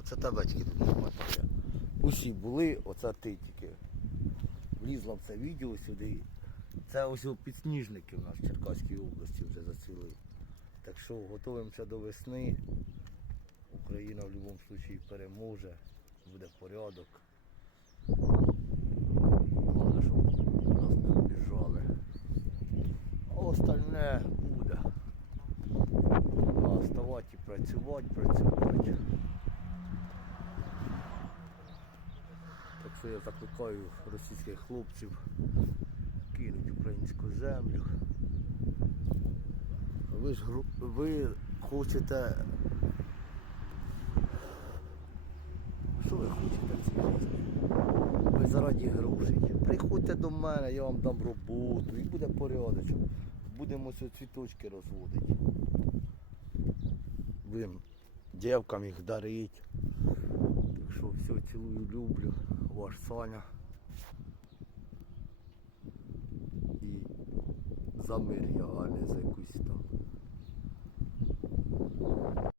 Оце табачки тут не. Усі були, оце ти тільки. Влізла в це відео сюди. Це ось підсніжники в нас в Черкаській області вже зацвіли. Так що готуємося до весни. Україна в будь-якому випадку переможе, буде порядок. Головне, щоб нас не обіжали. А остальне буде. А ставати і працювати, працювати. Так що я закликаю російських хлопців кинуть українську землю. Ви ж ви хочете. Що ви хочете в цій житті? Ви зараді грошей. Приходьте до мене, я вам дам роботу і буде порядочок. Будемо цвіточки розводити. Будемо дівкам їх дарити. Так що все, цілую, люблю. Ваш Соня. І замир його, а за якусь там